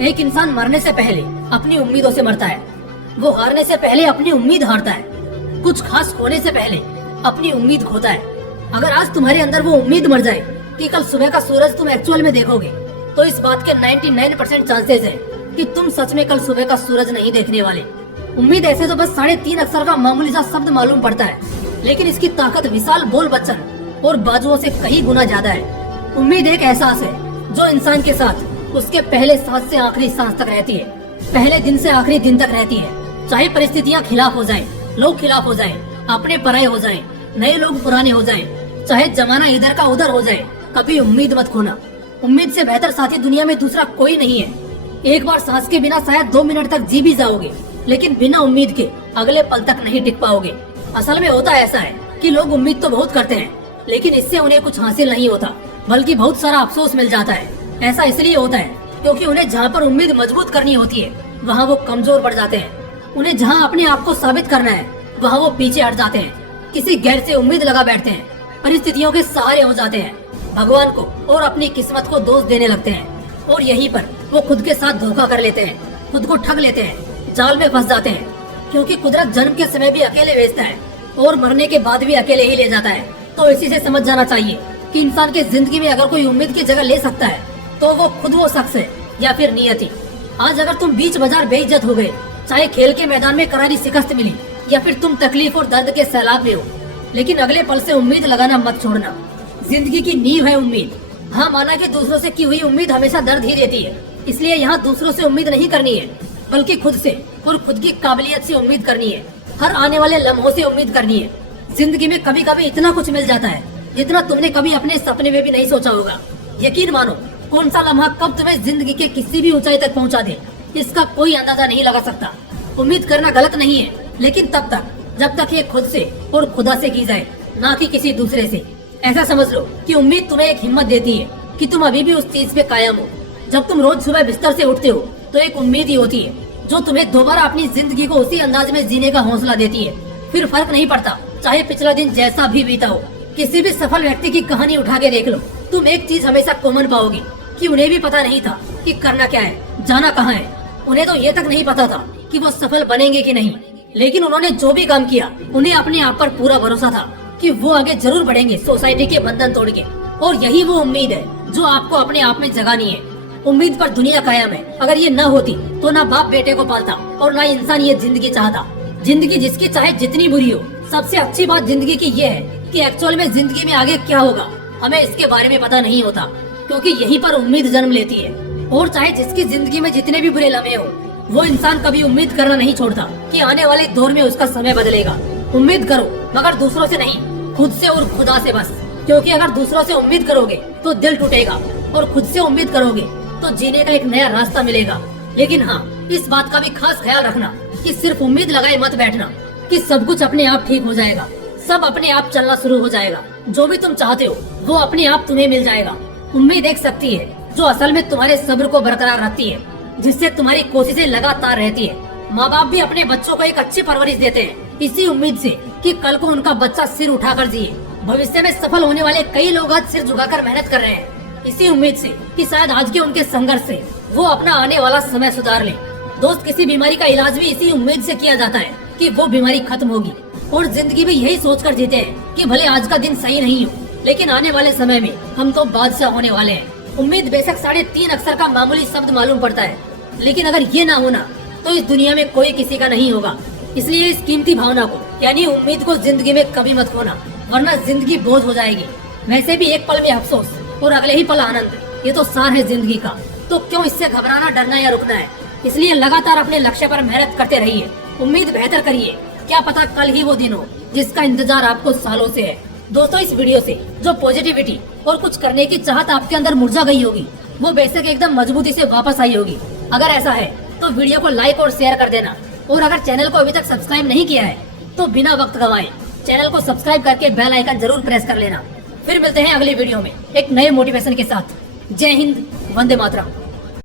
एक इंसान मरने से पहले अपनी उम्मीदों से मरता है। वो हारने से पहले अपनी उम्मीद हारता है। कुछ खास होने से पहले अपनी उम्मीद खोता है। अगर आज तुम्हारे अंदर वो उम्मीद मर जाए कि कल सुबह का सूरज तुम एक्चुअल में देखोगे, तो इस बात के 99% चांसेस है कि तुम सच में कल सुबह का सूरज नहीं देखने वाले। उम्मीद ऐसे तो बस 3.5 अक्षर का मामूली सा शब्द मालूम पड़ता है, लेकिन इसकी ताकत विशाल बोल बच्चन और बाजुओं से कई गुना ज्यादा है। उम्मीद एक एहसास है जो इंसान के साथ उसके पहले सांस से आखिरी सांस तक रहती है, पहले दिन से आखिरी दिन तक रहती है। चाहे परिस्थितियाँ खिलाफ हो जाएं, लोग खिलाफ हो जाएं, अपने पराये हो जाएं, नए लोग पुराने हो जाएं, चाहे जमाना इधर का उधर हो जाए, कभी उम्मीद मत खोना। उम्मीद से बेहतर साथी दुनिया में दूसरा कोई नहीं है। एक बार सांस के बिना शायद 2 मिनट तक जी भी जाओगे, लेकिन बिना उम्मीद के अगले पल तक नहीं टिक पाओगे। असल में होता ऐसा है कि लोग उम्मीद तो बहुत करते हैं, लेकिन इससे उन्हें कुछ हासिल नहीं होता, बल्कि बहुत सारा अफसोस मिल जाता है। ऐसा इसलिए होता है क्योंकि उन्हें जहाँ पर उम्मीद मजबूत करनी होती है, वहाँ वो कमजोर पड़ जाते हैं। उन्हें जहाँ अपने आप को साबित करना है, वहाँ वो पीछे हट जाते हैं, किसी गैर से उम्मीद लगा बैठते हैं, परिस्थितियों के सहारे हो जाते हैं, भगवान को और अपनी किस्मत को दोष देने लगते हैं। और यहीं पर वो खुद के साथ धोखा कर लेते हैं, खुद को ठग लेते हैं, जाल में फंस जाते हैं। क्योंकि कुदरत जन्म के समय भी अकेले भेजता है और मरने के बाद भी अकेले ही ले जाता है। तो इसी से समझ जाना चाहिए कि इंसान की जिंदगी में अगर कोई उम्मीद की जगह ले सकता है, तो वो खुद वो शख्स है या फिर नियति। आज अगर तुम बीच बाजार बेइज्जत हो गए, चाहे खेल के मैदान में करारी शिकस्त मिली या फिर तुम तकलीफ और दर्द के सैलाब में हो, लेकिन अगले पल से उम्मीद लगाना मत छोड़ना। जिंदगी की नींव है उम्मीद। हाँ, माना कि दूसरों से की हुई उम्मीद हमेशा दर्द ही देती है, इसलिए यहाँ दूसरों से उम्मीद नहीं करनी है, बल्कि खुद से और खुद की काबिलियत से उम्मीद करनी है। हर आने वाले लम्हों से उम्मीद करनी है। जिंदगी में कभी कभी इतना कुछ मिल जाता है जितना तुमने कभी अपने सपने में भी नहीं सोचा होगा। यकीन मानो, कौन सा लम्हा कब तुम्हें जिंदगी के किसी भी ऊंचाई तक पहुंचा दे, इसका कोई अंदाजा नहीं लगा सकता। उम्मीद करना गलत नहीं है, लेकिन तब तक जब तक ये खुद से और खुदा से की जाए, ना कि किसी दूसरे से। ऐसा समझ लो कि उम्मीद तुम्हें एक हिम्मत देती है कि तुम अभी भी उस चीज पे कायम हो। जब तुम रोज सुबह बिस्तर से उठते हो, तो एक उम्मीद ही होती है जो तुम्हें दोबारा अपनी जिंदगी को उसी अंदाज में जीने का हौसला देती है। फिर फर्क नहीं पड़ता चाहे पिछला दिन जैसा भी बीता हो। किसी भी सफल व्यक्ति की कहानी उठा के देख लो, तुम एक चीज हमेशा कॉमन पाओगी कि उन्हें भी पता नहीं था कि करना क्या है, जाना कहाँ है। उन्हें तो ये तक नहीं पता था कि वो सफल बनेंगे कि नहीं, लेकिन उन्होंने जो भी काम किया, उन्हें अपने आप पर पूरा भरोसा था कि वो आगे जरूर बढ़ेंगे सोसाइटी के बंधन तोड़ के। और यही वो उम्मीद है जो आपको अपने आप में जगानी है। उम्मीद पर दुनिया कायम है। अगर ये न होती तो ना बाप बेटे को पालता और ना इंसान ये जिंदगी चाहता। जिंदगी जिसकी चाहे जितनी बुरी हो, सबसे अच्छी बात जिंदगी की ये है कि एक्चुअल में जिंदगी में आगे क्या होगा हमें इसके बारे में पता नहीं होता, क्योंकि यहीं पर उम्मीद जन्म लेती है। और चाहे जिसकी जिंदगी में जितने भी बुरे लम्हे हो, वो इंसान कभी उम्मीद करना नहीं छोड़ता कि आने वाले दौर में उसका समय बदलेगा। उम्मीद करो, मगर दूसरों से नहीं, खुद से और खुदा से बस। क्योंकि अगर दूसरों से उम्मीद करोगे तो दिल टूटेगा, और खुद से उम्मीद करोगे तो जीने का एक नया रास्ता मिलेगा। लेकिन हाँ, इस बात का भी खास ख्याल रखना कि सिर्फ उम्मीद लगाए मत बैठना कि सब कुछ अपने आप ठीक हो जाएगा, सब अपने आप चलना शुरू हो जाएगा। जो भी तुम चाहते हो वो अपने आप तुम्हें मिल जाएगा। उम्मीद एक शक्ति है जो असल में तुम्हारे सब्र को बरकरार रखती है, जिससे तुम्हारी कोशिशें लगातार रहती है। माँ बाप भी अपने बच्चों को एक अच्छी परवरिश देते हैं इसी उम्मीद से कि कल को उनका बच्चा सिर उठाकर जिए। भविष्य में सफल होने वाले कई लोग आज सिर झुकाकर मेहनत कर रहे हैं इसी उम्मीद से कि शायद आज के उनके संघर्ष से वो अपना आने वाला समय सुधार ले। दोस्त, किसी बीमारी का इलाज भी इसी उम्मीद से किया जाता है कि वो बीमारी खत्म होगी। और जिंदगी भी यही सोचकर जीते हैं कि भले आज का दिन सही नहीं हो, लेकिन आने वाले समय में हम तो बादशाह होने वाले हैं। उम्मीद बेशक 3.5 अक्षर का मामूली शब्द मालूम पड़ता है, लेकिन अगर ये ना होना तो इस दुनिया में कोई किसी का नहीं होगा। इसलिए इस कीमती भावना को यानी उम्मीद को जिंदगी में कभी मत खोना, वरना जिंदगी बोझ हो जाएगी। वैसे भी एक पल में अफसोस और अगले ही पल आनंद, ये तो सार है जिंदगी का। तो क्यों इससे घबराना, डरना या रुकना है। इसलिए लगातार अपने लक्ष्य पर मेहनत करते रहिए, उम्मीद बेहतर करिए। क्या पता कल ही वो दिन हो जिसका इंतजार आपको सालों से है। दोस्तों, इस वीडियो से जो पॉजिटिविटी और कुछ करने की चाहत आपके अंदर मुरझा गई होगी, वो बेशक एकदम मजबूती से वापस आई होगी। अगर ऐसा है तो वीडियो को लाइक और शेयर कर देना। और अगर चैनल को अभी तक सब्सक्राइब नहीं किया है तो बिना वक्त गवाए चैनल को सब्सक्राइब करके बेल आइकन जरूर प्रेस कर लेना। फिर मिलते हैं अगली वीडियो में एक नए मोटिवेशन के साथ। जय हिंद, वंदे मातरम।